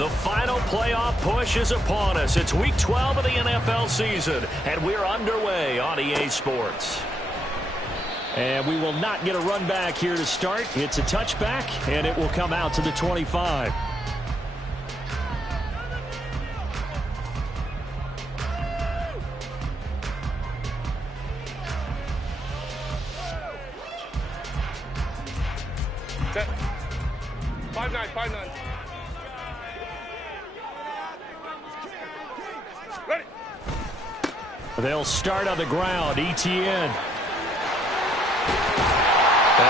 The final playoff push is upon us. It's Week 12 of the NFL season, and we're underway on EA Sports. And we will not get a run back here to start. It's a touchback, and it will come out to the 25. Set. 5-9, 5-9. Ready. They'll start on the ground. ETN. And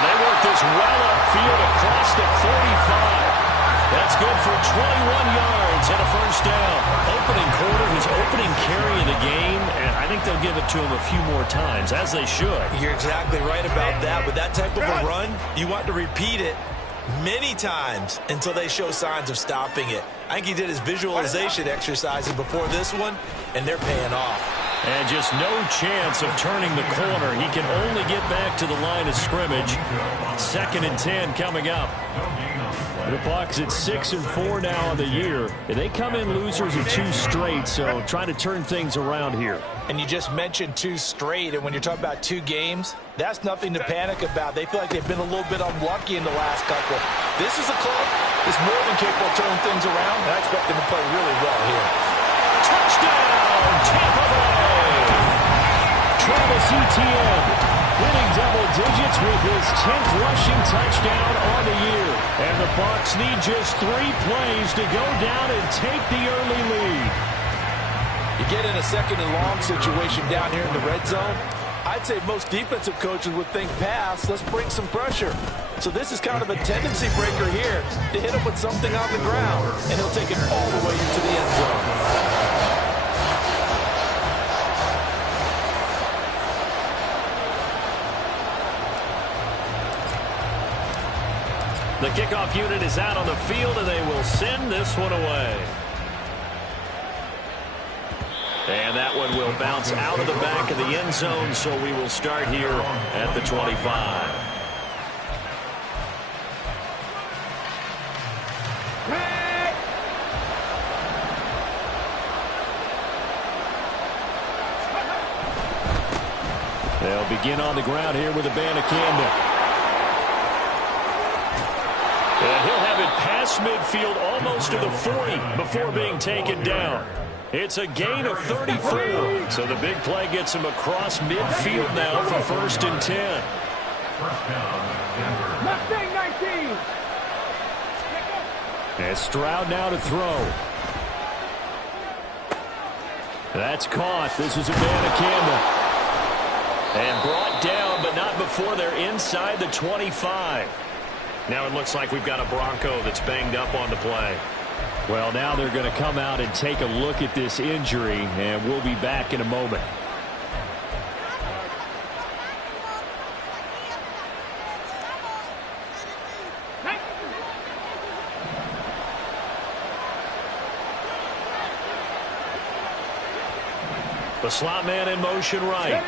they work this well upfield across the 45. That's good for 21 yards and a first down. Opening quarter, his opening carry of the game, and I think they'll give it to him a few more times, as they should. You're exactly right about that. With that type of a run, you want to repeat it many times until they show signs of stopping it. I think he did his visualization exercises before this one, and they're paying off. And just no chance of turning the corner. He can only get back to the line of scrimmage. 2nd and 10 coming up. The Bucs at 6-4 now on the year. They come in losers of 2 straight, so trying to turn things around here. And you just mentioned 2 straight, and when you're talking about 2 games, that's nothing to panic about. They feel like they've been a little bit unlucky in the last couple. This is a club that's more than capable of turning things around, and I expect them to play really well here. Touchdown, Tampa Bay! Travis Etienne hitting double digits with his 10th rushing touchdown on the year. And the Bucs need just 3 plays to go down and take the early lead. You get in a 2nd and long situation down here in the red zone. I'd say most defensive coaches would think pass, let's bring some pressure. So this is kind of a tendency breaker here to hit him with something on the ground, and he'll take it all the way into the end zone. The kickoff unit is out on the field, and they will send this one away. And that one will bounce out of the back of the end zone, so we will start here at the 25. They'll begin on the ground here with a band of Camden. And he'll have it past midfield almost to the 40 before being taken down. It's a gain of 34. So the big play gets him across midfield now for 1st and 10. Mustang 19. And Stroud now to throw. That's caught. This is a man of Campbell. And brought down, but not before they're inside the 25. Now it looks like we've got a Bronco that's banged up on the play. Well, now they're going to come out and take a look at this injury, and we'll be back in a moment. The slot man in motion right.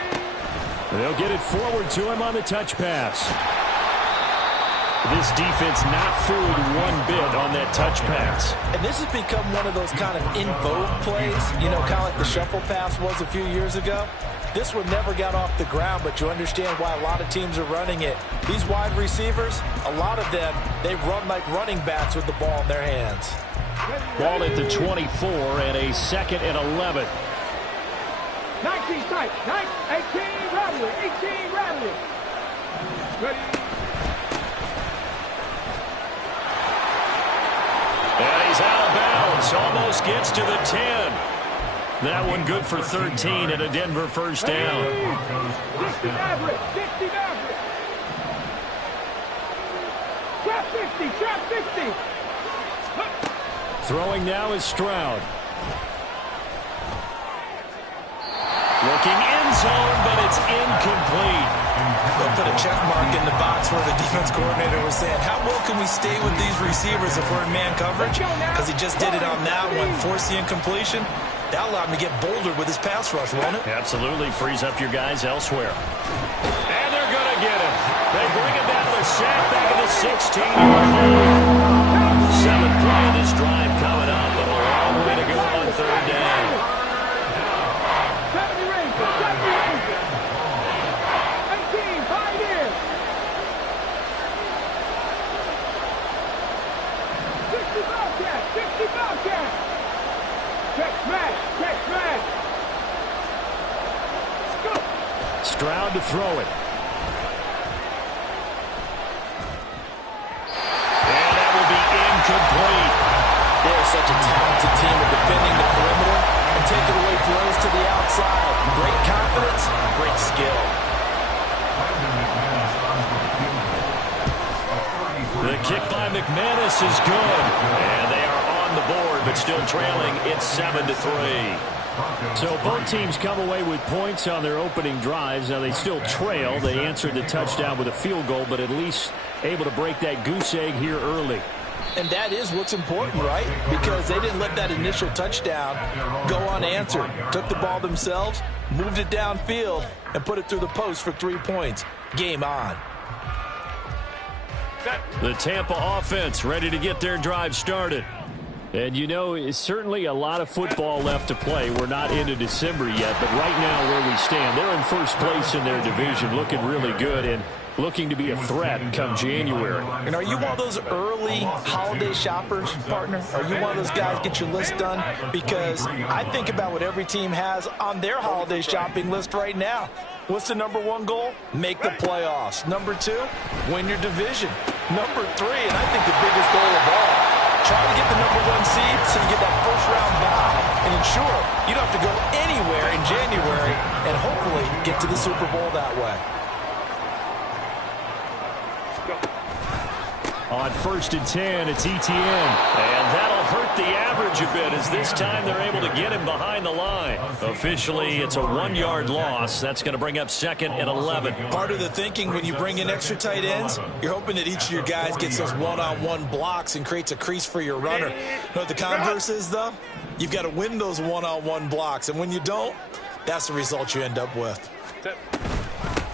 They'll get it forward to him on the touch pass. This defense not fooled one bit on that touch pass. And this has become one of those kind of in vogue plays, you know, kind of like the shuffle pass was a few years ago. This one never got off the ground, but you understand why a lot of teams are running it. These wide receivers, a lot of them, they run like running backs with the ball in their hands. Ball at the 24 and a 2nd and 11. 19 tight. 18 Rattler. 18 Rattler. Ready. And he's out of bounds. Almost gets to the 10. That one good for 13 and a Denver first down. 60 average. 60 average. Trap 60. Trap 60. Throwing now is Stroud. Looking end zone, but it's incomplete. They'll put a check mark in the box where the defense coordinator was saying, how well can we stay with these receivers if we're in man coverage? Because he just did it on that one, force the incompletion. That allowed him to get bolder with his pass rush, won't it? Absolutely. Frees up your guys elsewhere. And they're going to get him. They bring him down to the sack back at the 16-yard line. 7th play of this drive coming up. Check smash. Check smash. Go. Stroud to throw it. And that will be incomplete. They're such a talented team at defending the perimeter and taking away throws to the outside. Great confidence, great skill. The kick by McManus is good. And they are on the board, but still trailing. It's 7-3. So both teams come away with points on their opening drives. Now they still trail. They answered the touchdown with a field goal, but at least able to break that goose egg here early. And that is what's important, right? Because they didn't let that initial touchdown go unanswered. Took the ball themselves, moved it downfield, and put it through the post for 3 points. Game on. The Tampa offense ready to get their drive started. And, you know, it's certainly a lot of football left to play. We're not into December yet, but right now where we stand, they're in first place in their division, looking really good and looking to be a threat come January. And are you one of those early holiday shoppers, partner? Are you one of those guys get your list done? Because I think about what every team has on their holiday shopping list right now. What's the number one goal? Make the playoffs. Number 2, win your division. Number 3, and I think the biggest goal of all, try to get the number 1 seed so you get that first-round bye and ensure you don't have to go anywhere in January and hopefully get to the Super Bowl that way. On 1st and 10, it's Etienne. And that'll hurt the average a bit as this time they're able to get him behind the line. Officially, it's a 1-yard loss. That's going to bring up 2nd and 11. Part of the thinking when you bring in extra tight ends, you're hoping that each of your guys gets those one-on-one blocks and creates a crease for your runner. You know what the converse is, though? You've got to win those one-on-one blocks. And when you don't, that's the result you end up with.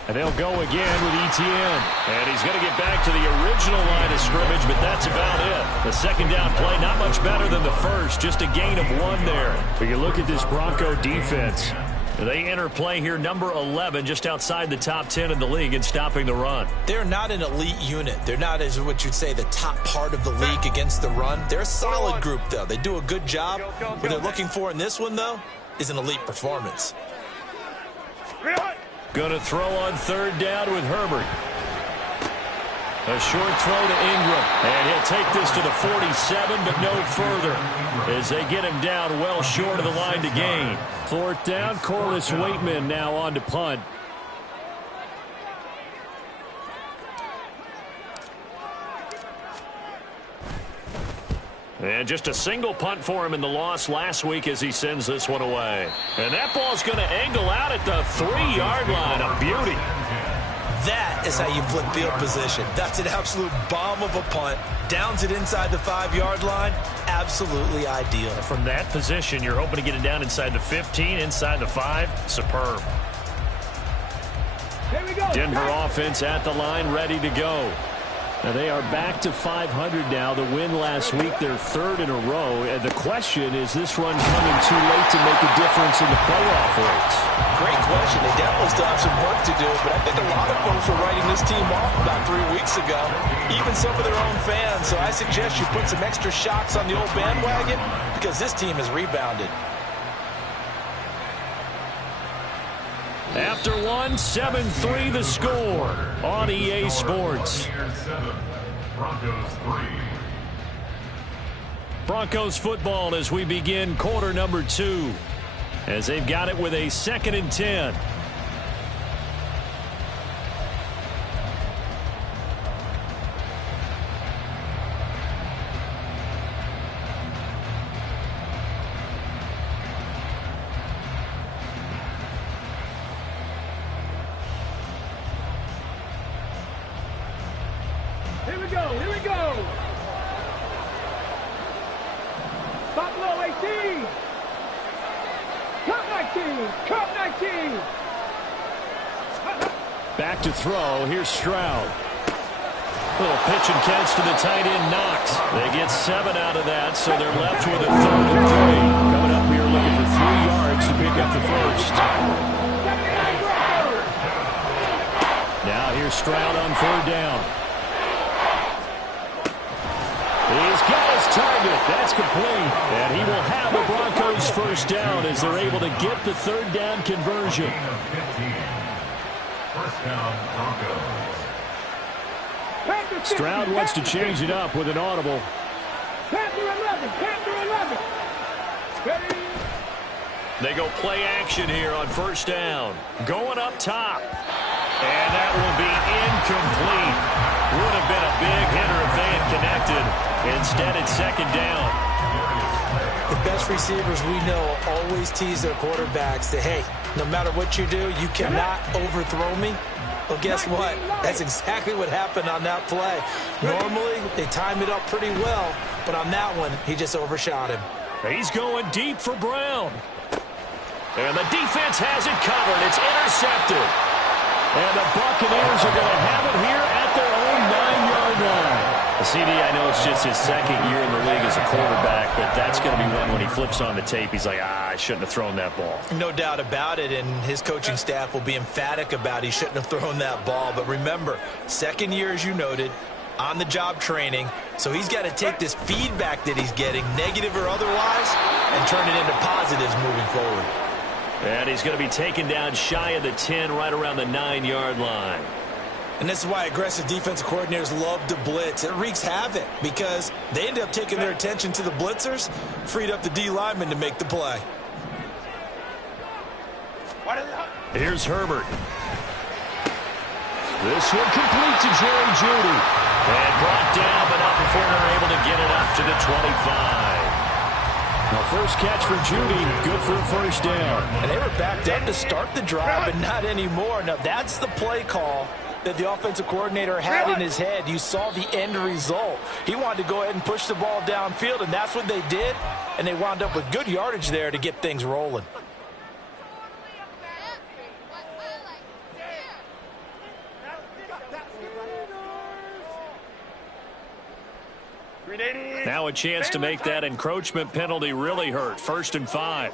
And they'll go again with Etienne. And he's going to get back to the original line of scrimmage, but that's about it. The second down play, not much better than the first, just a gain of 1 there. But you look at this Bronco defense. They enter play here, number 11, just outside the top 10 in the league in stopping the run. They're not an elite unit. They're not, as what you'd say, the top part of the league against the run. They're a solid group, though. They do a good job. What they're looking for in this one, though, is an elite performance. Going to throw on 3rd down with Herbert. A short throw to Ingram. And he'll take this to the 47, but no further as they get him down well short of the line to gain. 4th down, Corliss Waitman now on to punt. And just a single punt for him in the loss last week as he sends this one away. And that ball's going to angle out at the 3-yard line. A beauty. That is how you flip field position. That's an absolute bomb of a punt. Downs it inside the 5-yard line. Absolutely ideal. From that position, you're hoping to get it down inside the 15, inside the 5. Superb. Here we go. Denver offense at the line, ready to go. Now they are back to 500 now. The win last week, their 3rd in a row. And the question, is this run coming too late to make a difference in the playoff race? Great question. They definitely still have some work to do, but I think a lot of folks were writing this team off about 3 weeks ago, even some of their own fans. So I suggest you put some extra shots on the old bandwagon because this team has rebounded. After 1, 7-3 the score on EA Sports. Broncos football as we begin quarter number 2. As they've got it with a 2nd and 10. Here we go. Here we go. Buffalo 18. Cup 19. Cup 19. Back to throw. Here's Stroud. Little pitch and catch to the tight end, Knox. They get 7 out of that, so they're left with a 3rd and 3. Coming up here looking for 3 yards to pick up the first. Now here's Stroud on 3rd down. He's got his target. That's complete. And he will have the Broncos first down as they're able to get the third down conversion. First down, Broncos. Stroud wants to change it up with an audible. Panther 11, Panther 11. Ready? They go play action here on first down. Going up top. And that will be incomplete. Would have been a big hitter if they had connected. Instead, it's second down. The best receivers we know always tease their quarterbacks that, hey, no matter what you do, you cannot overthrow me. Well, guess what? That's exactly what happened on that play. Normally, they time it up pretty well, but on that one, he just overshot him. He's going deep for Brown. And the defense has it covered. It's intercepted. And the Buccaneers are going to have it here at their own 9-yard line. CD, I know it's just his second year in the league as a quarterback, but that's going to be one when he flips on the tape. He's like, I shouldn't have thrown that ball. No doubt about it, and his coaching staff will be emphatic about he shouldn't have thrown that ball. But remember, second year, as you noted, on-the-job training, so he's got to take this feedback that he's getting, negative or otherwise, and turn it into positives moving forward. And he's going to be taken down shy of the 10, right around the 9-yard line. And this is why aggressive defensive coordinators love to blitz. It wreaks havoc because they end up taking their attention to the blitzers, freed up the D lineman to make the play. Here's Herbert. This one complete to Jerry Jeudy. And brought down, but not before they're able to get it up to the 25. Now, first catch for Jeudy, good for a first down. And they were backed up to start the drive, but not anymore. Now, that's the play call that the offensive coordinator had in his head. You saw the end result. He wanted to go ahead and push the ball downfield, and that's what they did. And they wound up with good yardage there to get things rolling. Now a chance to make that encroachment penalty really hurt. 1st and 5.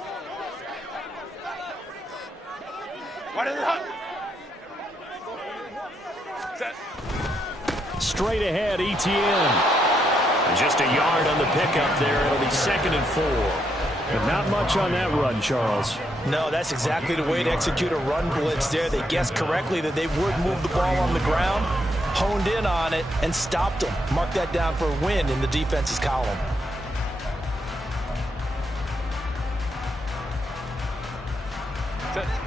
Straight ahead, ETN. Just a yard on the pickup there. It'll be 2nd and 4. But not much on that run, Charles. No, that's exactly the way to execute a run blitz there. They guessed correctly that they would move the ball on the ground, honed in on it, and stopped them. Mark that down for a win in the defense's column.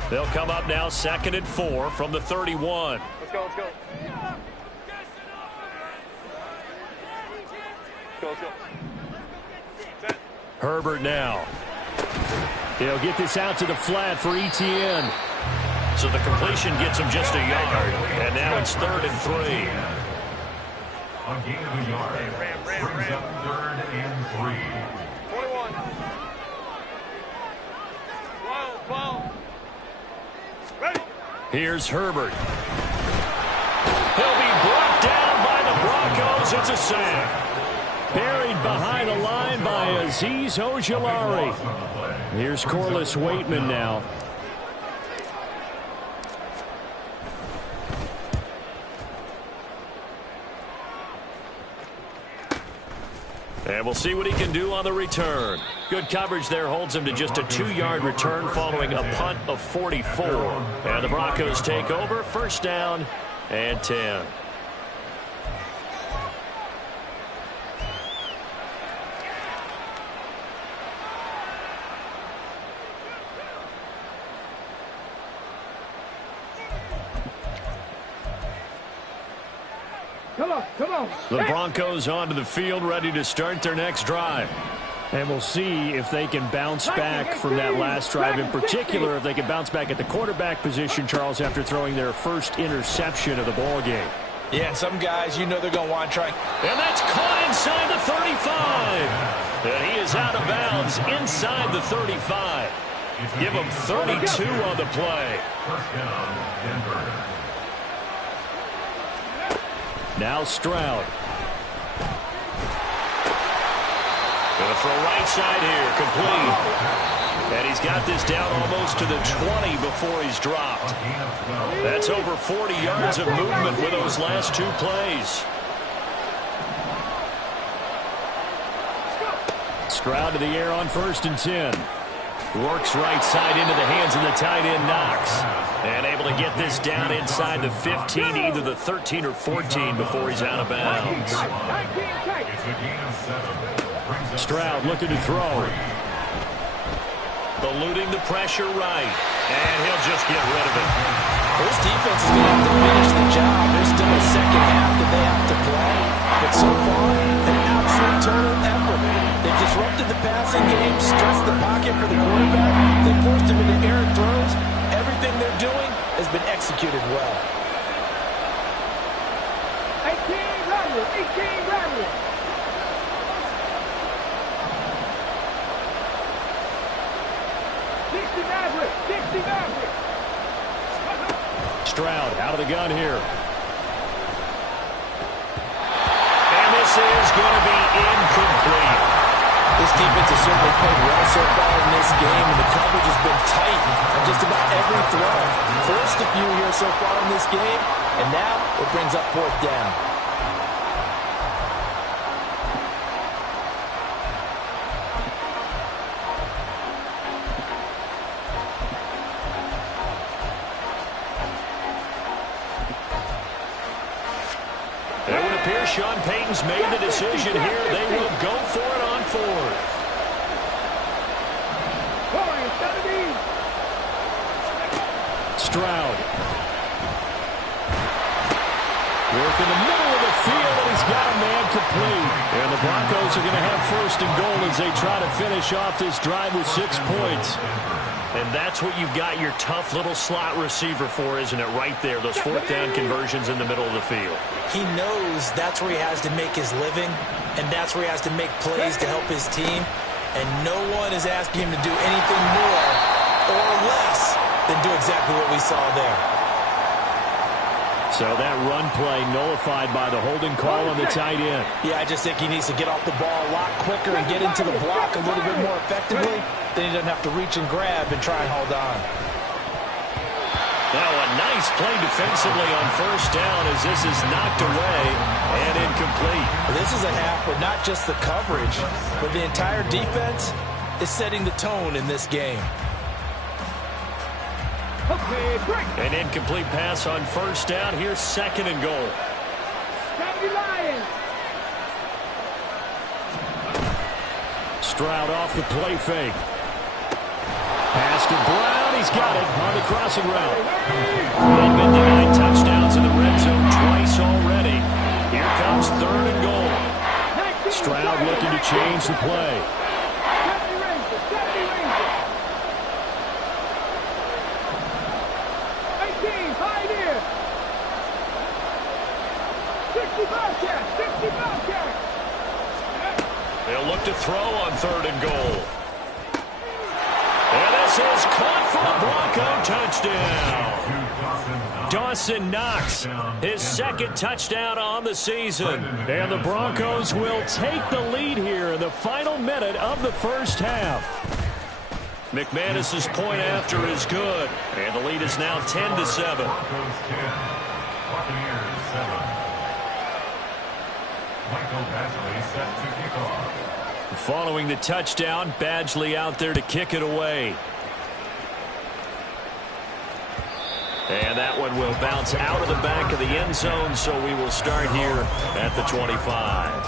They'll come up now 2nd and 4 from the 31. Let's go, let's go. Let's go. Herbert now. He'll get this out to the flat for ETN. So the completion gets him just a yard. And now it's 3rd and 3. A gain of a yard. Brings up 3rd and 3. 21. 12. Ready. Here's Herbert. He'll be brought down by the Broncos. It's a sack. Buried behind the line by Azeez Ojulari. Here's Corliss Waitman now. And we'll see what he can do on the return. Good coverage there holds him to just a 2-yard return following a punt of 44. And the Broncos take over, 1st down and 10. Come on. The Broncos onto the field, ready to start their next drive. And we'll see if they can bounce back from that last drive, in particular if they can bounce back at the quarterback position, Charles, after throwing their first interception of the ball game. Yeah, and some guys, you know they're going to want to try. And that's caught inside the 35. And he is out of bounds inside the 35. Give him 32 on the play. First down, Denver. Now Stroud. Going to throw right side here, complete. And he's got this down almost to the 20 before he's dropped. That's over 40 yards of movement with those last 2 plays. Stroud to the air on 1st and 10. Works right side into the hands of the tight end, Knox. And able to get this down inside the 15, either the 13 or 14 before he's out of bounds. Stroud looking to throw. Eluding the pressure right. And he'll just get rid of it. This defense is going to have to finish the job. There's still a second half that they have to play. But so far, an absolute total effort. They've disrupted the passing game, stretched the pocket for the quarterback. They forced him into errant throws. Everything they're doing has been executed well. 18 runners, 18 runners. Stroud out of the gun here. And this is going to be incomplete. This defense has certainly played well so far in this game, and the coverage has been tight on just about every throw. Forced a few here so far in this game, and now it brings up fourth down. Sean Payton's made the decision here. They will go for it on fourth. Stroud. Work in the middle of the field, and he's got a man complete. And the Broncos are going to have first and goal as they try to finish off this drive with 6 points. And that's what you've got your tough little slot receiver for, isn't it? Right there, those fourth down conversions in the middle of the field. He knows that's where he has to make his living, and that's where he has to make plays to help his team. And no one is asking him to do anything more or less than do exactly what we saw there. So that run play nullified by the holding call on the tight end. Yeah, I just think he needs to get off the ball a lot quicker and get into the block a little bit more effectively. Then he doesn't have to reach and grab and try and hold on. Now a nice play defensively on first down as this is knocked away and incomplete. This is a half where not just the coverage, but the entire defense is setting the tone in this game. An incomplete pass on first down. Here's second and goal. Stroud off the play fake. Pass to Brown. He's got it on the crossing route. They've been denied touchdowns in the red zone twice already. Here comes third and goal. Stroud looking to change the play. They'll look to throw on third and goal. And this is caught for a Bronco touchdown. Dawson Knox, his second touchdown on the season. And the Broncos will take the lead here in the final minute of the first half. McManus's point after is good. And the lead is now 10-7. Broncos 10, Buccaneers 7. Michael Badgley set to kick off. Following the touchdown, Badgley out there to kick it away. And that one will bounce out of the back of the end zone, so we will start here at the 25.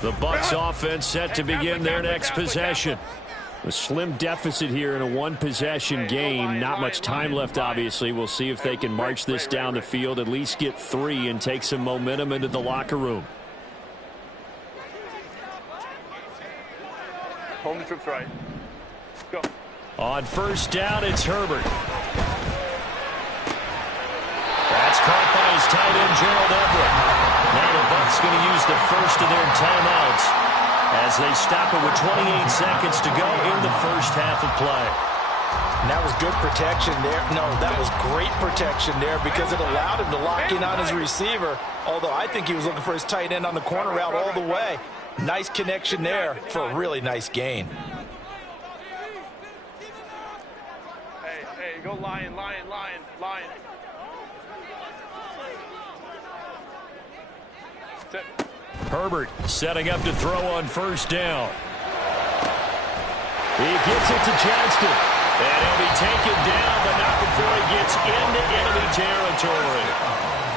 The Bucs offense set to begin their next possession. A slim deficit here in a one-possession game. Not much time left, obviously. We'll see if they can march this down the field, at least get 3, and take some momentum into the locker room. Home the troops right. Go. On first down, it's Herbert. That's caught by his tight end, Gerald Everett. Now the Bucs going to use the first of their timeouts as they stop it with 28 seconds to go in the first half of play. And that was good protection there. No, that was great protection there because it allowed him to lock in on his receiver, although I think he was looking for his tight end on the corner route all the way. Nice connection there for a really nice gain. Hey, go Lion, Lion, Lion, Lion. Herbert setting up to throw on first down. He gets it to Johnston. And he'll be taken down, but not before he gets into enemy territory.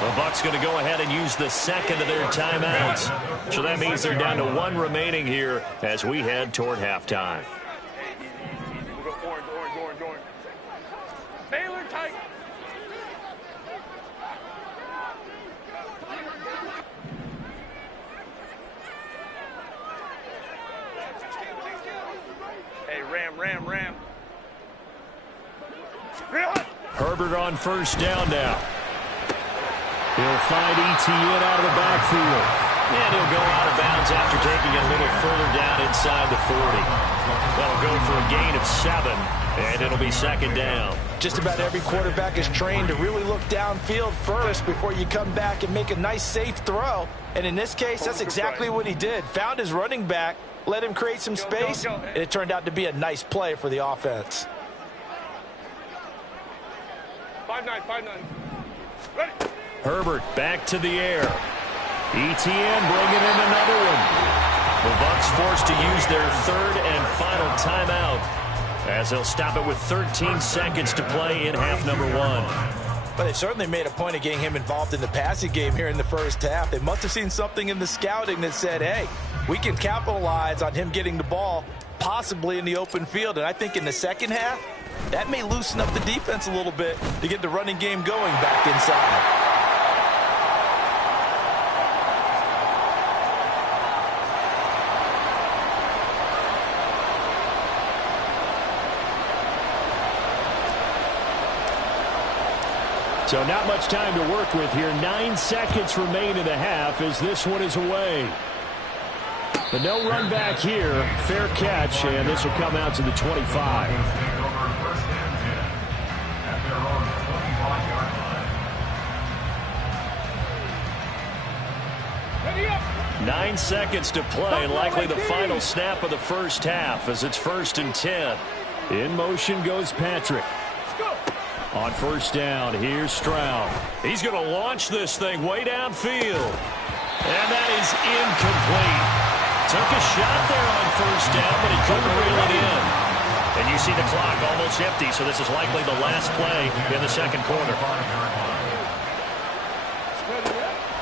The Bucs going to go ahead and use the second of their timeouts. So that means they're down to one remaining here as we head toward halftime. Orange. Baylor tight. Hey, Ram. Herbert on first down now. He'll find Etienne out of the backfield. And he'll go out of bounds after taking it a little further down inside the 40. That'll go for a gain of 7, and it'll be second down. Just about every quarterback is trained to really look downfield first before you come back and make a nice, safe throw. And in this case, that's exactly what he did. Found his running back, let him create some space, and it turned out to be a nice play for the offense. 5-9. Ready. Herbert back to the air. Etienne bringing in another one. The Bucs forced to use their third and final timeout as they'll stop it with 13 seconds to play in half number 1. But they certainly made a point of getting him involved in the passing game here in the first half. They must have seen something in the scouting that said, hey, we can capitalize on him getting the ball possibly in the open field. And I think in the second half, that may loosen up the defense a little bit to get the running game going back inside. So not much time to work with here. 9 seconds remain in the half as this one is away. But no run back here. Fair catch, and this will come out to the 25. 9 seconds to play, likely the final snap of the first half as it's 1st and 10. In motion goes Patrick. On first down, here's Stroud. He's going to launch this thing way downfield. And that is incomplete. Took a shot there on first down, but he couldn't reel it in. And you see the clock almost empty, so this is likely the last play in the second quarter.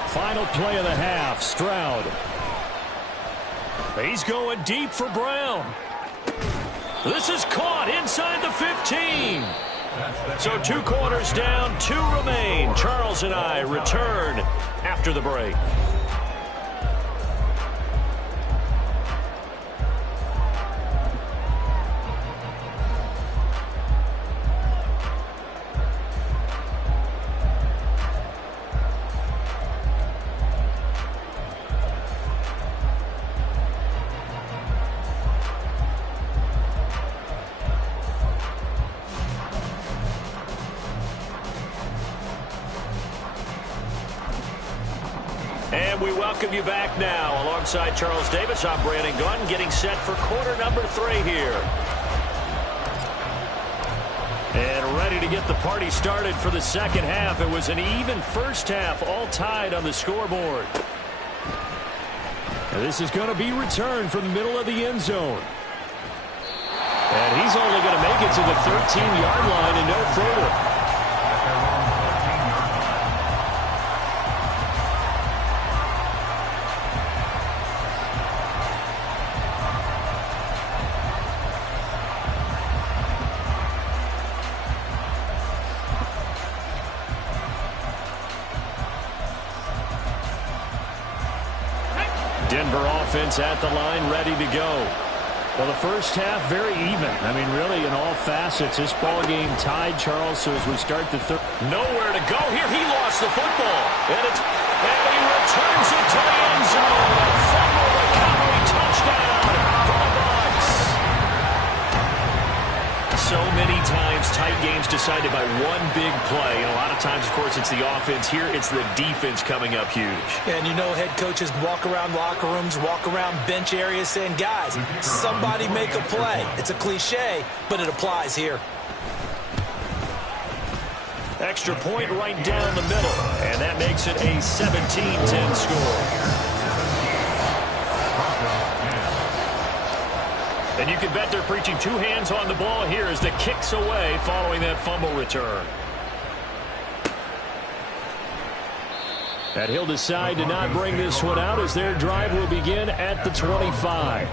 Final play of the half, Stroud. He's going deep for Brown. This is caught inside the 15. So 2 quarters down, 2 remain. Charles and I return after the break. And we welcome you back now. Alongside Charles Davis, I'm Brandon Gunn, getting set for quarter number 3 here. And ready to get the party started for the second half. It was an even first half, all tied on the scoreboard. And this is going to be returned from the middle of the end zone. And he's only going to make it to the 13-yard line and no further. Denver offense at the line, ready to go. Well, the first half, very even. I mean, really, in all facets, this ball game tied, Charles. So as we start the third, nowhere to go here. He lost the football, and he returns it to the end zone. A fumble recovery touchdown for the Bucs. So many times, tight games decided by one big play. And a lot of times, of course, it's the offense. Here, it's the defense coming up huge. And you know, head coaches walk around locker rooms, walk around bench areas saying, guys, somebody make a play. It's a cliche, but it applies here. Extra point right down the middle, and that makes it a 17-10 score. And you can bet they're preaching two hands on the ball here as the kicks away following that fumble return. And he'll decide to not bring this one out as their drive will begin at the 25.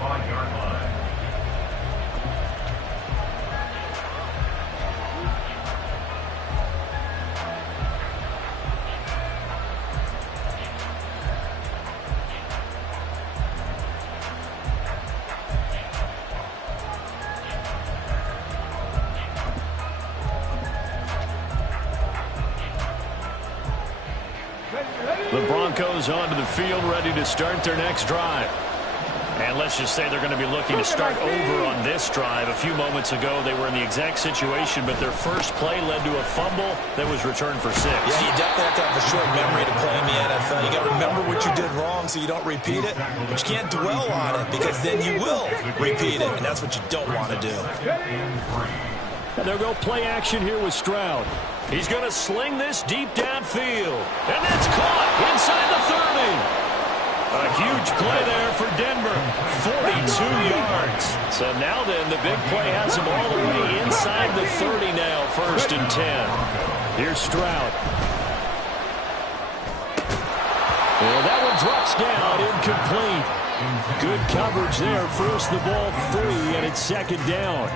The Broncos onto the field, ready to start their next drive. And let's just say they're going to be looking to start over on this drive. A few moments ago, they were in the exact situation, but their first play led to a fumble that was returned for 6. Yeah, you definitely have to have a short memory to play in the NFL. You got to remember what you did wrong so you don't repeat it, but you can't dwell on it because then you will repeat it, and that's what you don't want to do. And they'll go play action here with Stroud. He's going to sling this deep downfield. And that's caught inside the 30. A huge play there for Denver. 42 yards. So now then, the big play has him all the way inside the 30 now. 1st and 10. Here's Stroud. And that one drops down, incomplete. Good coverage there. Force the ball free, and it's 2nd down.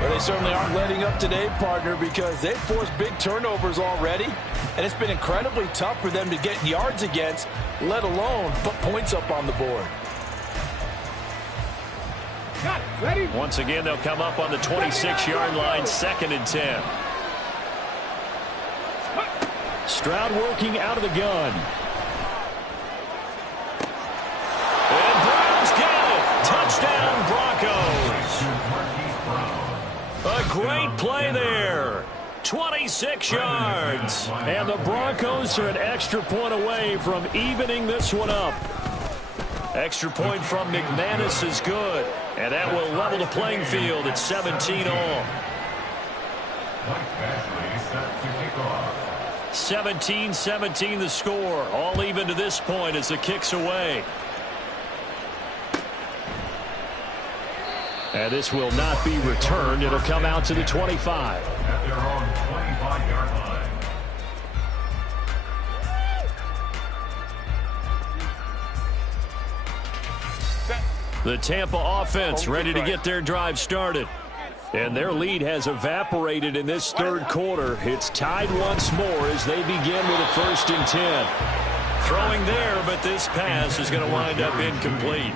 Well, they certainly aren't letting up today, partner, because they've forced big turnovers already, and it's been incredibly tough for them to get yards against, let alone put points up on the board. Once again, they'll come up on the 26-yard line, 2nd and 10. Stroud working out of the gun. And Brown's got it. Touchdown, Broncos. A great play there. 26 yards. And the Broncos are an extra point away from evening this one up. Extra point from McManus is good. And that will level the playing field at 17 all. 17-17 the score. All even to this point as the kick's away. And this will not be returned. It'll come out to the 25. At their own 25-yard line. The Tampa offense ready to get their drive started. And their lead has evaporated in this 3rd quarter. It's tied once more as they begin with a 1st and 10. Throwing there, but this pass is going to wind up incomplete.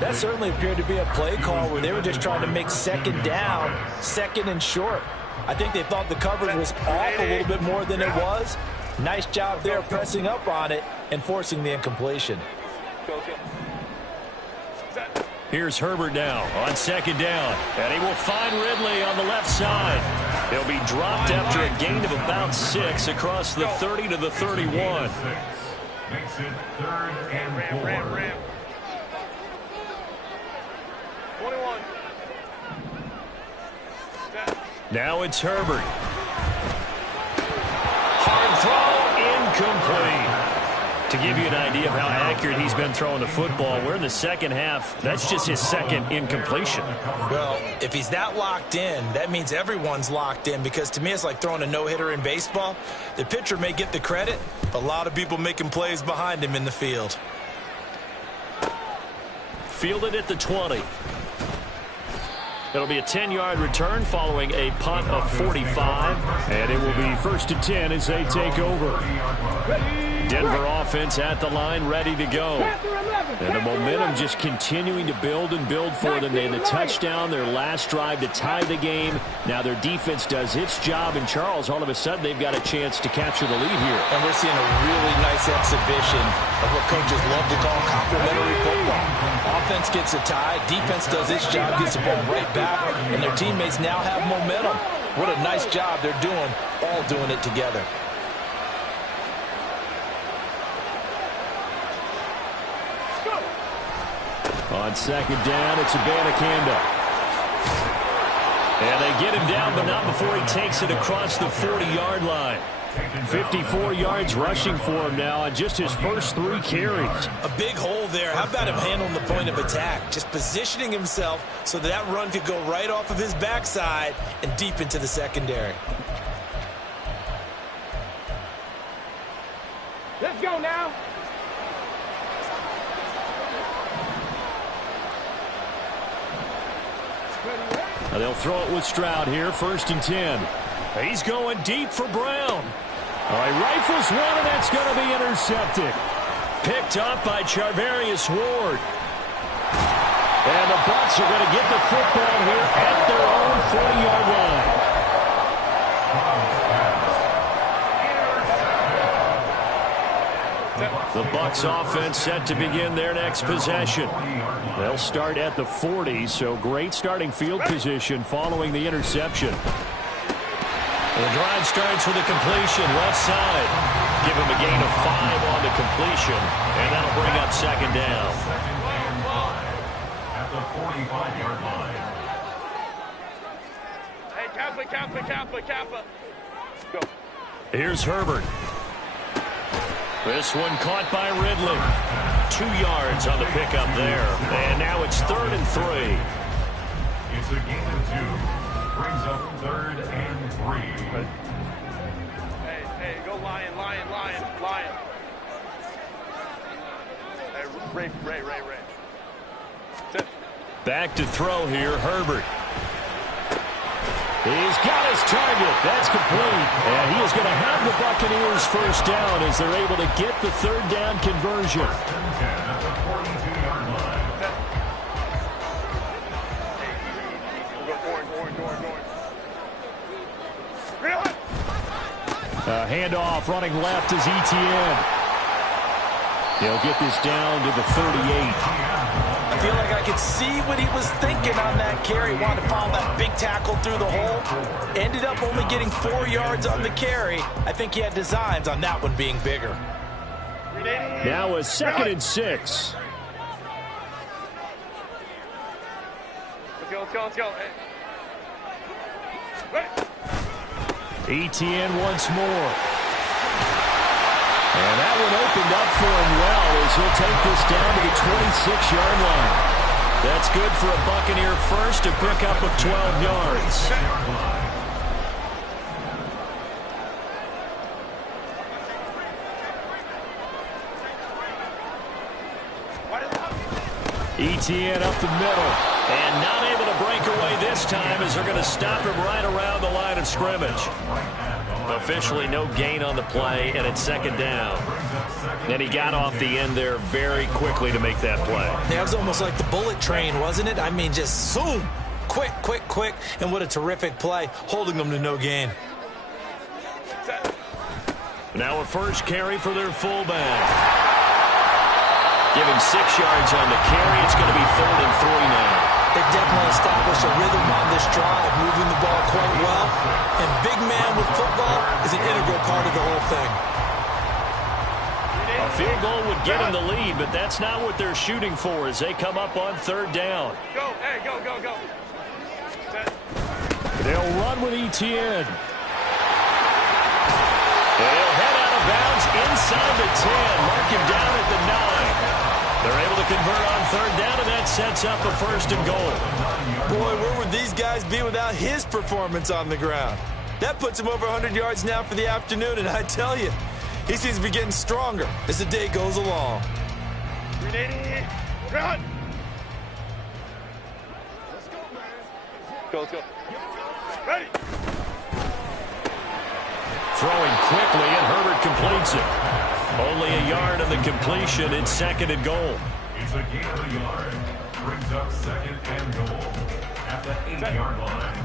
That certainly appeared to be a play call where they were just trying to make 2nd down, 2nd and short. I think they thought the coverage was off a little bit more than it was. Nice job there pressing up on it and forcing the incompletion. Here's Herbert now on 2nd down. And he will find Ridley on the left side. He'll be dropped after a gain of about 6 across the 30 to the 31. Makes it 3rd and 4. Ram. 21. Now it's Herbert. Hard throw, incomplete. To give you an idea of how accurate he's been throwing the football, we're in the 2nd half. That's just his 2nd incompletion. Well, if he's that locked in, that means everyone's locked in, because to me it's like throwing a no-hitter in baseball. The pitcher may get the credit, but a lot of people making plays behind him in the field. Fielded at the 20. It'll be a 10-yard return following a punt of 45. And it will be 1st and 10 as they take over. Denver offense at the line, ready to go. And the momentum just continuing to build and build for them. They had the touchdown, their last drive to tie the game. Now their defense does its job. And Charles, all of a sudden, they've got a chance to capture the lead here. And we're seeing a really nice exhibition of what coaches love to call complementary football. Offense gets a tie, defense does its job, gets the ball right back, and their teammates now have momentum. What a nice job they're doing, all doing it together. On 2nd down, it's Abanikanda. And they get him down, but not before he takes it across the 40-yard line. 54 yards rushing for him now on just his first 3 carries. A big hole there. How about him handling the point of attack? Just positioning himself so that run could go right off of his backside and deep into the secondary. Let's go now. They'll throw it with Stroud here, 1st and 10. He's going deep for Brown. All right, rifles one, and that's going to be intercepted. Picked up by Charvarius Ward. And the Bucs are going to get the football here at their own 40-yard line. The Bucs offense set to begin their next possession. They'll start at the 40, so great starting field position following the interception. The drive starts with a completion left side. Give him a gain of 5 on the completion, and that'll bring up 2nd down. At the 45-yard line. Hey, Kappa. Go. Here's Herbert. This one caught by Ridley. 2 yards on the pickup there. And now it's 3rd and 3. It's a gain of 2. Brings up 3rd and 3. Hey, go Lion. Hey, Ray. Sit. Back to throw here, Herbert. He's got his target. That's complete. And he is going to have the Buccaneers first down as they're able to get the 3rd down conversion. 1st and 10 at the 42-yard line. Hey, go forward. Handoff running left is Etienne. He'll get this down to the 38. I feel like I could see what he was thinking on that carry. Wanted to follow that big tackle through the hole. Ended up only getting 4 yards on the carry. I think he had designs on that one being bigger. Now a 2nd and 6. Let's go. Hey. Etienne once more. And that one opened up for him well as he'll take this down to the 26-yard line. That's good for a Buccaneer first, a pickup of 12 yards. Etienne up the middle. And not able to break away this time as they're going to stop him right around the line of scrimmage. Officially no gain on the play, and it's 2nd down. And he got off the end there very quickly to make that play. That was almost like the bullet train, wasn't it? I mean, just zoom. Quick. And what a terrific play, holding them to no gain. Now a first carry for their fullback. Give him 6 yards on the carry. It's going to be 3rd and 3 now. They've definitely established a rhythm on this drive, moving the ball quite well. And big man with football is an integral part of the whole thing. A field goal would get him the lead, but that's not what they're shooting for as they come up on 3rd down. Go. Set. They'll run with Etienne. They'll head out of bounds inside the 10. Mark him down at the 9. They're able to convert on 3rd down, and that sets up a 1st and goal. Boy, where would these guys be without his performance on the ground? That puts him over 100 yards now for the afternoon, and I tell you, he seems to be getting stronger as the day goes along. Run! Let's go, man. Let's go. Ready! Throwing quickly, and Herbert completes it. Only a yard on the completion. It's 2nd and goal. It's a gain of a yard. Brings up 2nd and goal at the 8-yard line.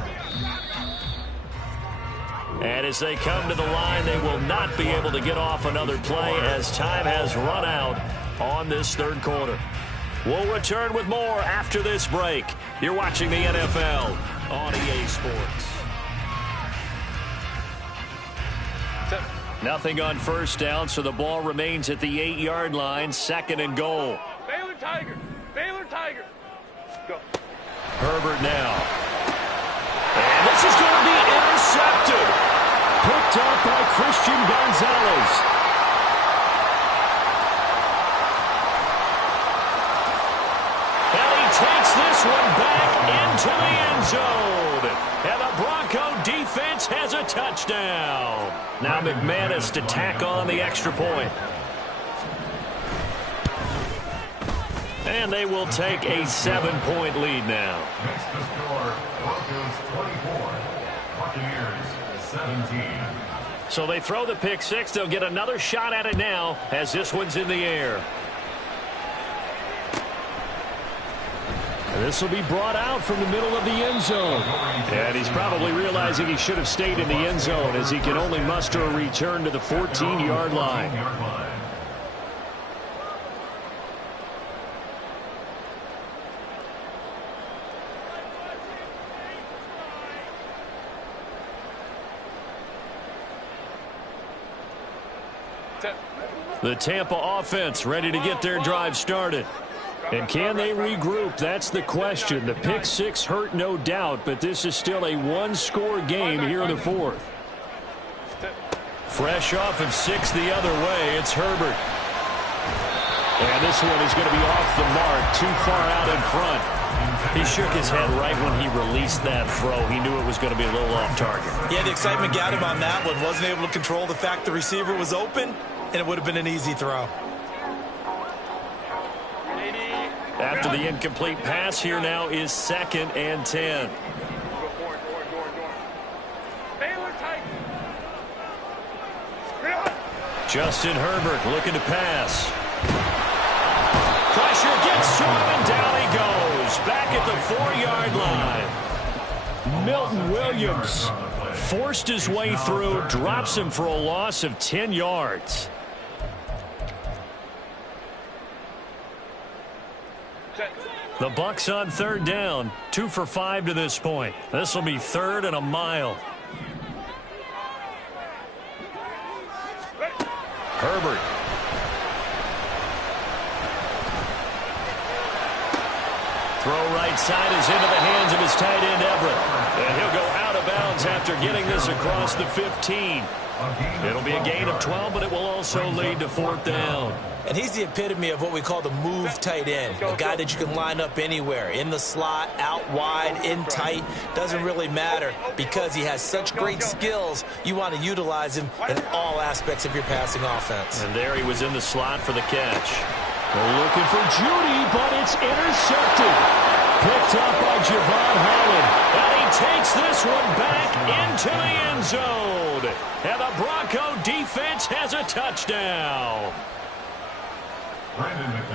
And as they come to the line, they will not be able to get off another play as time has run out on this 3rd quarter. We'll return with more after this break. You're watching the NFL on EA Sports. Nothing on 1st down, so the ball remains at the 8-yard line, 2nd and goal. Baylor Tiger. Go. Herbert now. And defense has a touchdown. Now McManus to tack on the extra point. And they will take a 7-point lead now. Next to score, Broncos 24, Buccaneers 17. So they throw the pick six. They'll get another shot at it now as this one's in the air. And this will be brought out from the middle of the end zone. And he's probably realizing he should have stayed in the end zone as he can only muster a return to the 14-yard line. The Tampa offense ready to get their drive started. And can they regroup? That's the question. The pick six hurt, no doubt, but this is still a one-score game here in the fourth. Fresh off of six the other way, it's Herbert. And this one is going to be off the mark, too far out in front. He shook his head right when he released that throw. He knew it was going to be a little off target. Yeah, the excitement got him on that one. Wasn't able to control the fact the receiver was open, and it would have been an easy throw. After the incomplete pass, here now is 2nd and 10. Justin Herbert looking to pass. Pressure gets to him, and down he goes. Back at the 4-yard line. Milton Williams forced his way through, drops him for a loss of 10 yards. The Bucs on 3rd down, 2 for 5 to this point. This will be 3rd and a mile. Herbert. Throw right side is into the hands of his tight end Everett. And he'll go out of bounds after getting this across the 15. It'll be a gain of 12, but it will also lead to 4th down. And he's the epitome of what we call the move tight end. A guy that you can line up anywhere. In the slot, out wide, in tight. Doesn't really matter because he has such great skills. You want to utilize him in all aspects of your passing offense. And there he was in the slot for the catch. They're looking for Judy, but it's intercepted. Picked up by Javon Holland. And he takes this one back into the end zone. And the Bronco defense has a touchdown.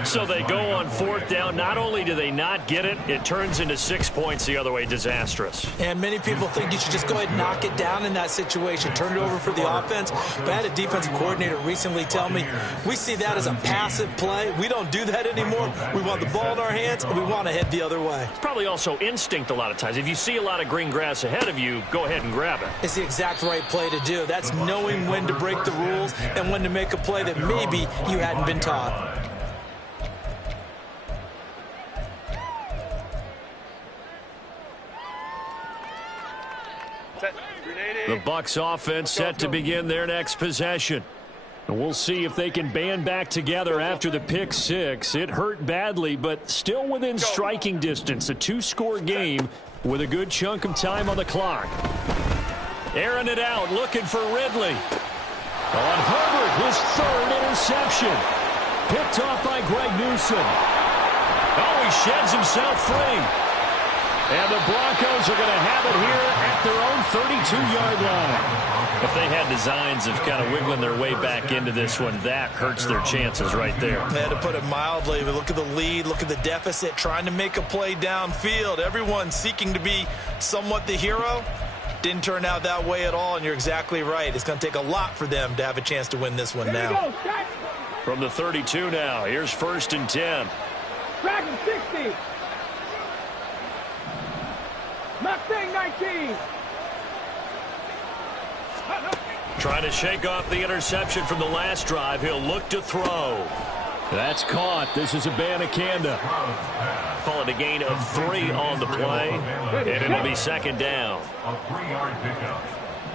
So they go on 4th down. Not only do they not get it, it turns into 6 points the other way. Disastrous. And many people think you should just go ahead and knock it down in that situation. Turn it over for the offense. But I had a defensive coordinator recently tell me, we see that as a passive play. We don't do that anymore. We want the ball in our hands, and we want to head the other way. It's probably also instinct a lot of times. If you see a lot of green grass ahead of you, go ahead and grab it. It's the exact right play to do. That's knowing when to break the rules and when to make a play that maybe you hadn't been taught. The Bucs offense set to begin their next possession. And we'll see if they can band back together after the pick six. It hurt badly, but still within striking distance. A 2-score game with a good chunk of time on the clock. Airing it out, looking for Ridley. On Herbert, his 3rd interception. Picked off by Greg Newsome. Oh, he sheds himself free. And the Broncos are going to have it here at their own 32-yard line. If they had designs of kind of wiggling their way back into this one, that hurts their chances right there. They had to put it mildly, but look at the lead, look at the deficit, trying to make a play downfield. Everyone seeking to be somewhat the hero. Didn't turn out that way at all, and you're exactly right. It's going to take a lot for them to have a chance to win this one now. From the 32 now, here's 1st and 10. Dragon 60. Mustang 19. Trying to shake off the interception from the last drive. He'll look to throw. That's caught. This is Abanikanda. Call it a gain of 3 on the play, and it'll be 2nd down. A 3-yard pickup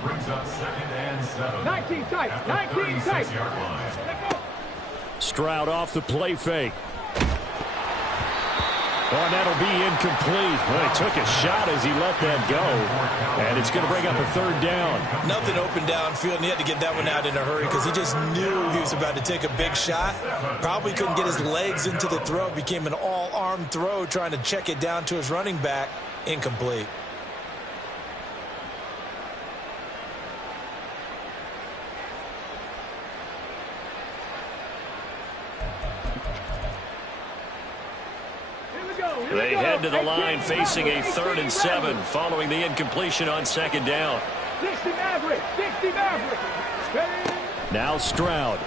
brings up 2nd and 7. 19 tight. 19 tight. Stroud off the play fake. Oh, and that'll be incomplete. Well, he took a shot as he let that go. And it's going to bring up a third down. Nothing open downfield, and he had to get that one out in a hurry because he just knew he was about to take a big shot. Probably couldn't get his legs into the throw. Became an all-arm throw trying to check it down to his running back. Incomplete. They head to the line facing a 3rd and 7 following the incompletion on 2nd down. 60 Maverick, 60 Maverick. Now Stroud.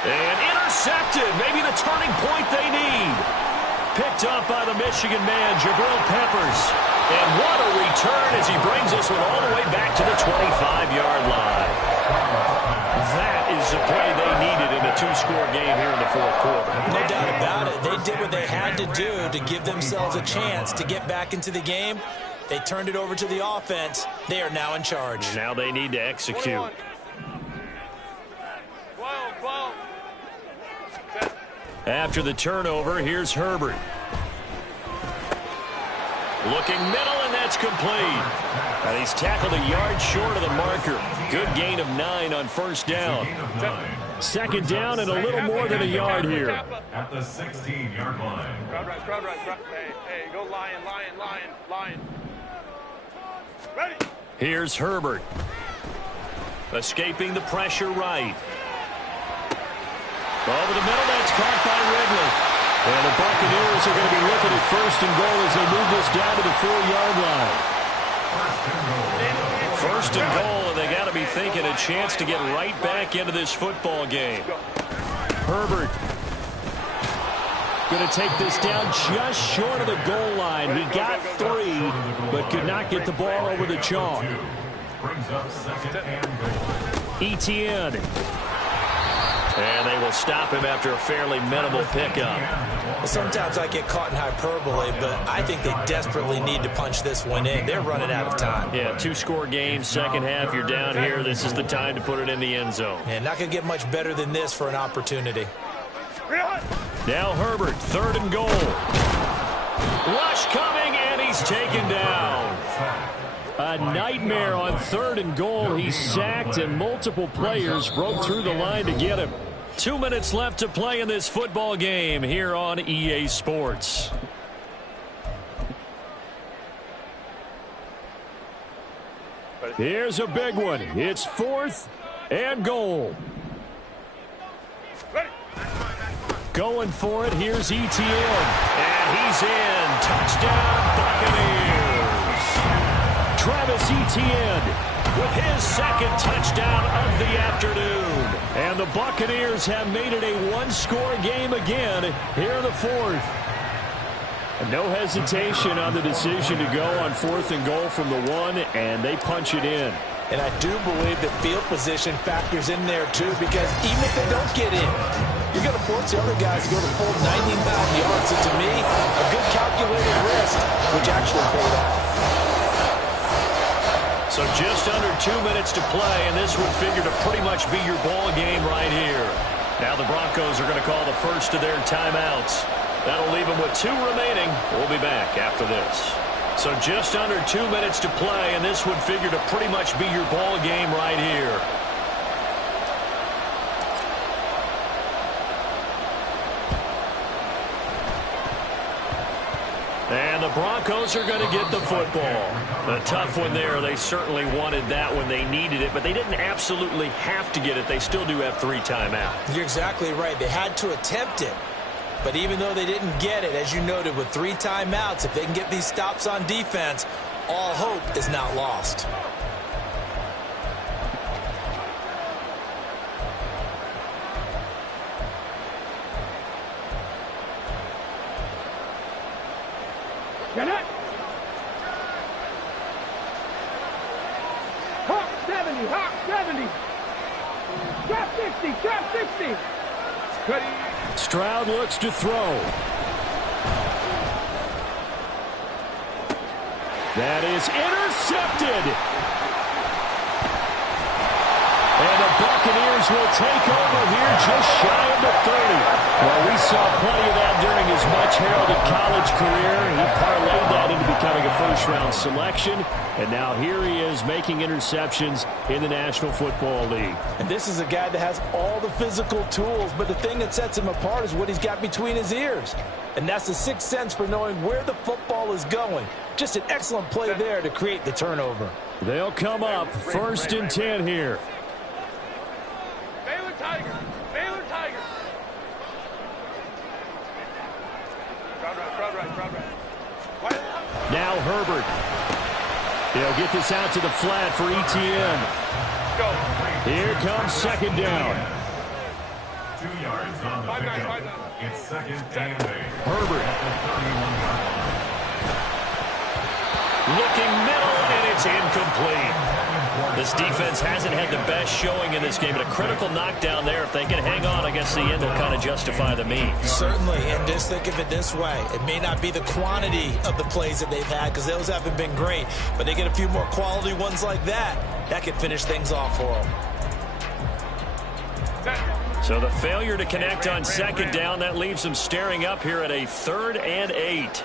And intercepted. Maybe the turning point they need. Picked up by the Michigan man, Jabril Peppers. And what a return as he brings this one all the way back to the 25-yard line. That is the play they needed in a 2-score game here in the 4th quarter. No doubt about it. They did what they had to do to give themselves a chance to get back into the game. They turned it over to the offense. They are now in charge. Now they need to execute. 12. After the turnover, here's Herbert. Looking middle, and that's complete. And he's tackled a yard short of the marker. Good gain of 9 on 1st down. 2nd down and a little more than a yard here. At the 16-yard line. Crowd right. Hey, go lion. Ready. Here's Herbert. Escaping the pressure right. Over the middle, that's caught by Ridley. And the Buccaneers are going to be looking at 1st and goal as they move this down to the 4-yard line. 1st and goal, and they got to be thinking a chance to get right back into this football game. Herbert going to take this down just short of the goal line. He got 3, but could not get the ball over the chalk. Brings up 2nd and goal. Etienne. And they will stop him after a fairly minimal pickup. Sometimes I get caught in hyperbole, but I think they desperately need to punch this one in. They're running out of time. Yeah, 2-score game, 2nd half, you're down here. This is the time to put it in the end zone. And not going to get much better than this for an opportunity. Now Herbert, 3rd and goal. Rush coming, and he's taken down. A nightmare on 3rd and goal. He's sacked, and multiple players broke through the line to get him. 2 minutes left to play in this football game here on EA Sports. Here's a big one. It's 4th and goal. Going for it. Here's Etienne. And he's in. Touchdown, Buccaneers. Travis Etienne with his 2nd touchdown of the afternoon. And the Buccaneers have made it a 1-score game again here in the 4th. And no hesitation on the decision to go on 4th and goal from the 1, and they punch it in. And I do believe that field position factors in there, too, because even if they don't get in, you're going to force the other guys to go the full 95 yards. So, to me, a good calculated risk, which actually paid off. So just under 2 minutes to play, and this would figure to pretty much be your ball game right here. Now the Broncos are going to call the first of their timeouts. That'll leave them with 2 remaining. We'll be back after this. So just under 2 minutes to play, and this would figure to pretty much be your ball game right here. And the Broncos are going to get the football. A tough one there. They certainly wanted that when they needed it, but they didn't absolutely have to get it. They still do have 3 timeouts. You're exactly right. They had to attempt it. But even though they didn't get it, as you noted, with 3 timeouts, if they can get these stops on defense, all hope is not lost. Get it. Hawk 70, Hawk 70. Trap 60, trap 60. Ready. Stroud looks to throw. That is intercepted. And the Buccaneers will take over here just shy of the 30. Well, we saw plenty of that during his much-heralded college career. He parlayed that into becoming a first-round selection, and now here he is making interceptions in the National Football League. And this is a guy that has all the physical tools, but the thing that sets him apart is what he's got between his ears. And that's the sixth sense for knowing where the football is going. Just an excellent play there to create the turnover. They'll come up 1st and 10 here. Baylor Tigers. Baylor Tigers. Crowd right. Now Herbert. He'll get this out to the flat for ETN. Go. Here comes 2nd down. 2 yards on the pickup. It's 2nd and 8. Herbert. At the 31-yard line. Looking middle, and it's incomplete. This defense hasn't had the best showing in this game, but a critical knockdown there. If they can hang on, I guess the end will kind of justify the means. Certainly, and just think of it this way. It may not be the quantity of the plays that they've had, because those haven't been great, but they get a few more quality ones like that. That could finish things off for them. So the failure to connect on 2nd down, that leaves them staring up here at a 3rd and 8.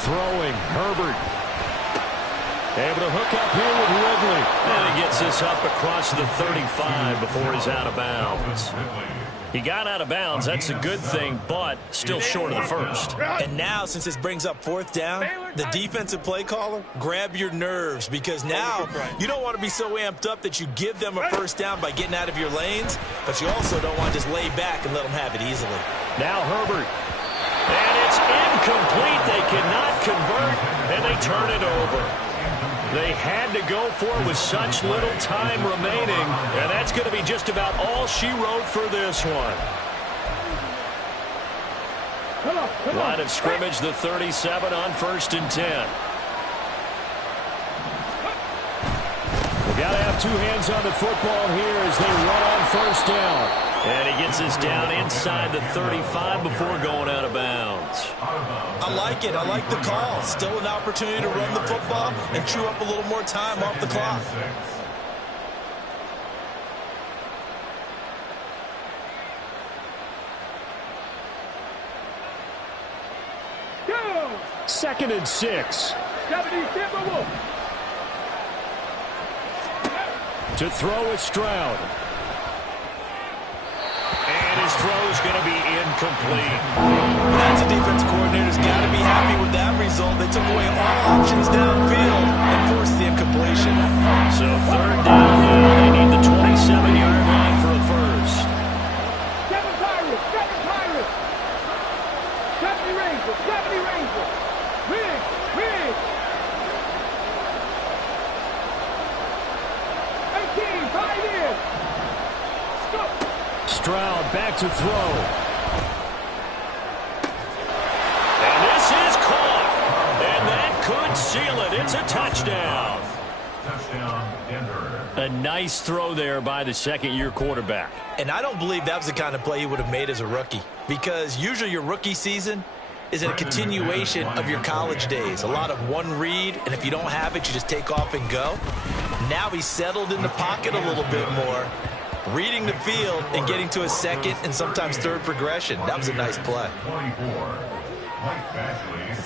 Throwing, Herbert. Able to hook up here with Ridley. And he gets this up across the 35 before he's out of bounds. He got out of bounds. That's a good thing, but still short of the 1st. And now, since this brings up 4th down, the defensive play caller, grab your nerves, because now you don't want to be so amped up that you give them a 1st down by getting out of your lanes, but you also don't want to just lay back and let them have it easily. Now Herbert. And it's incomplete. They cannot convert, and they turn it over. They had to go for it with such little time remaining, and that's going to be just about all she wrote for this one. Line of scrimmage, the 37 on 1st and 10. We've got to have 2 hands on the football here as they run on 1st down. And he gets this down inside the 35 before going out of bounds. I like it. I like the call. Still an opportunity to run the football and chew up a little more time off the clock. Go. 2nd and 6. To throw is Stroud. And his throw is going to be incomplete. That's a defense coordinator's got to be happy with that result. They took away all options downfield and forced the incompletion. So 3rd down now. They need the 27-yard line for a 1st. Seven Pirates. 70 Rangers. Rig. 18, tight end. Stroud back to throw. And this is caught. And that could seal it. It's a touchdown. Touchdown, Denver. A nice throw there by the 2nd-year quarterback. And I don't believe that was the kind of play he would have made as a rookie, because usually your rookie season is a continuation of your college days. A lot of one read, and if you don't have it, you just take off and go. Now he's settled in the pocket a little bit more, reading the field and getting to a 2nd and sometimes 3rd progression. That was a nice play.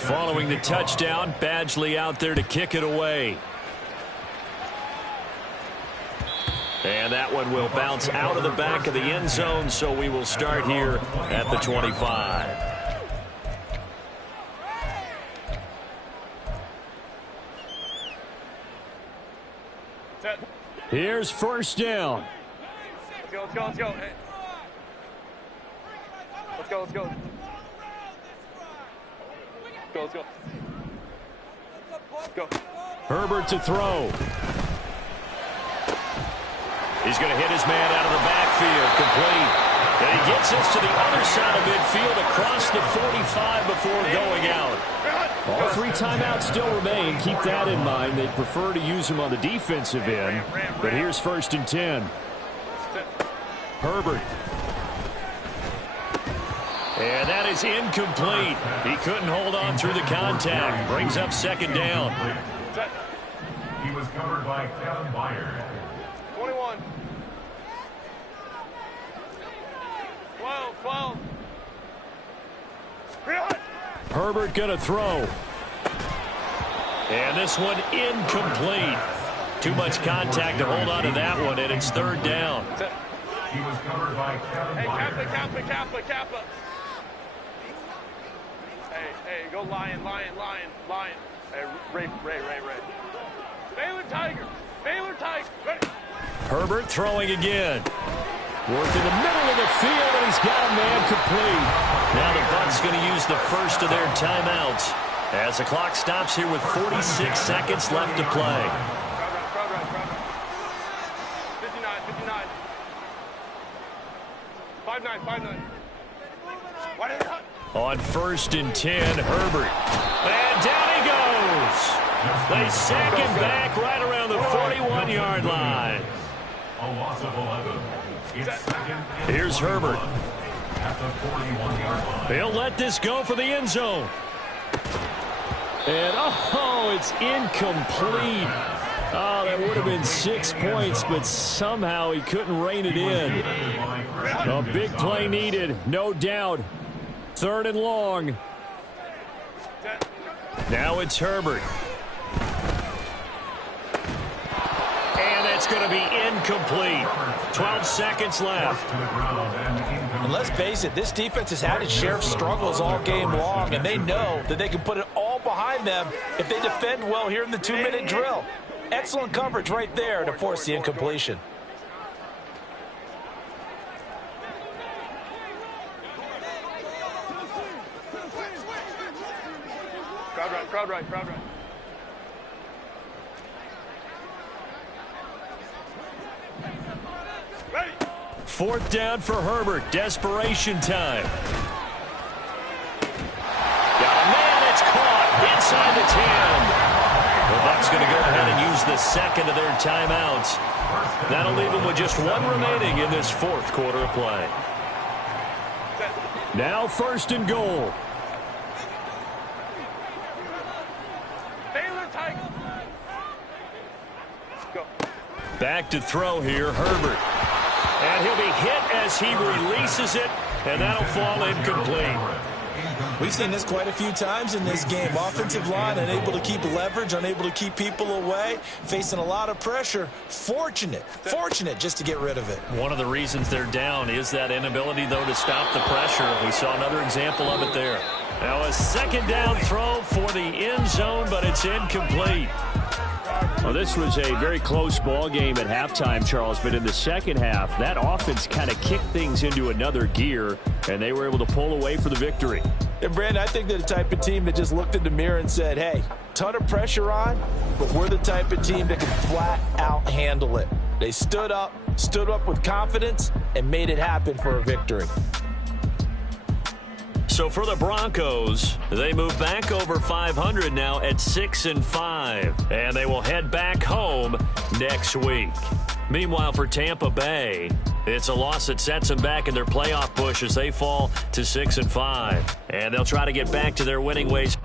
Following the touchdown, Badgley out there to kick it away. And that one will bounce out of the back of the end zone, so we will start here at the 25. Here's 1st down. Let's go. Hey. Let's go. Go. Herbert to throw. He's going to hit his man out of the backfield, complete. And he gets us to the other side of midfield across the 45 before going out. All 3 timeouts still remain. Keep that in mind. They prefer to use them on the defensive end. But here's 1st and 10. Herbert. And that is incomplete. He couldn't hold on through the contact. Brings up 2nd down. He was covered by Kevin Byard. 21. 12. Herbert going to throw. And this one incomplete. Too much contact to hold on to that one, and it's third down. He was covered by Kevin Byard. Kappa. Hey, go Lion. Hey, Ray. Baylor Tiger. Ready. Herbert throwing again. Work in the middle of the field, and he's got a man complete. Now the Bucs going to use the first of their timeouts as the clock stops here with 46 seconds left to play. Crowd right. 59. 5-9. Why did it cut? On 1st and 10, Herbert. And down he goes. They sack him back right around the 41-yard line. A loss of 11. It's second and Here's 21 Herbert. at the 41-yard line. He'll let this go for the end zone. And, it's incomplete. Oh, that would have been 6 points, but somehow he couldn't rein it in. A big play needed, no doubt. 3rd and long. Now it's Herbert. And it's going to be incomplete. 12 seconds left. And let's face it, this defense has had its share of struggles all game long, and they know that they can put it all behind them if they defend well here in the 2-minute drill. Excellent coverage right there to force the incompletion. Crowd right. Ready. 4th down for Herbert. Desperation time. Got a man that's caught inside the 10. The Bucs going to go ahead and use the second of their timeouts. That'll leave them with just one remaining in this 4th quarter of play. Now 1st and goal. Baylor Tiger. Go. Back to throw here, Herbert. And he'll be hit as he releases it, and that'll fall incomplete. We've seen this quite a few times in this game. Offensive line unable to keep leverage, unable to keep people away, facing a lot of pressure. Fortunate just to get rid of it. One of the reasons they're down is that inability, though, to stop the pressure. We saw another example of it there. Now a 2nd down throw for the end zone, but it's incomplete. Well, this was a very close ball game at halftime, Charles, but in the second half, that offense kind of kicked things into another gear, and they were able to pull away for the victory. And, Brandon, I think they're the type of team that just looked in the mirror and said, hey, ton of pressure on, but we're the type of team that can flat out handle it. They stood up with confidence, and made it happen for a victory. So for the Broncos, they move back over 500 now at 6-5, and they will head back home next week. Meanwhile, for Tampa Bay, it's a loss that sets them back in their playoff push as they fall to 6-5, and they'll try to get back to their winning ways.